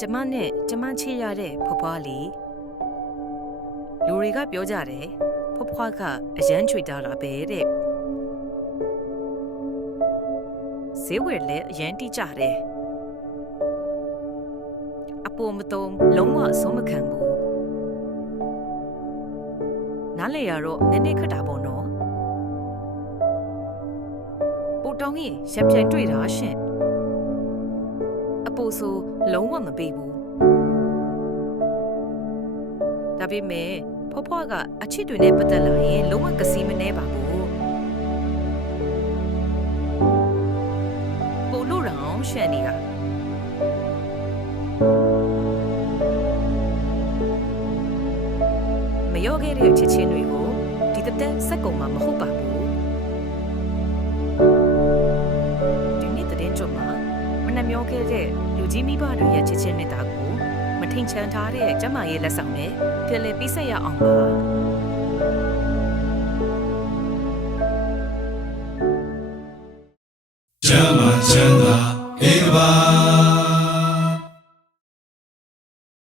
ကျမနဲ့ကျမချစ်ရတဲ့ဖွားဖွားလေးလူတွေကပြောကြတယ်ဖွားဖွားကအရန်ချွေတာတာပဲတဲ့ဈေးဝယ်လဲအရန်တိကြတယ်အပေါ်မတုံးလုံးဝအဆုံးမခံဘူးနားလေရတော့နည်းနည်းခက်တာပေါ့နော်ပိုတောင်းရင်ရံပြန်တွေ့တာရှင်အပေါ်ဆိုလုံးဝမပေးဘူးဒါပေမဲ့ဖွားဖွားကအချစ်တွေနဲ့ပတ်သက်လာရင်လုံးဝကစီမနေပါဘူးပိုလို့တောင်ရှက်နေတာမရောခဲ့တဲ့ချစ်ချင်းတွေကိုဒီတက်စက်ကုန်မှာမဟုတ်ပါဘူးဒီနေ့တဲ့ကြမှာမနှမျောခဲ့တဲ့လူကြီးမိဘတွေရဲ့ချစ်ချင်းနဲ့တာကိုမထိန်ချန်ထားတဲ့ကျမရဲ့လက်ဆောင်နဲ့ပြန်လည်ပြီးဆက်ရအောင်ပါကျမ်းမာချမ်းသာဧကဘာ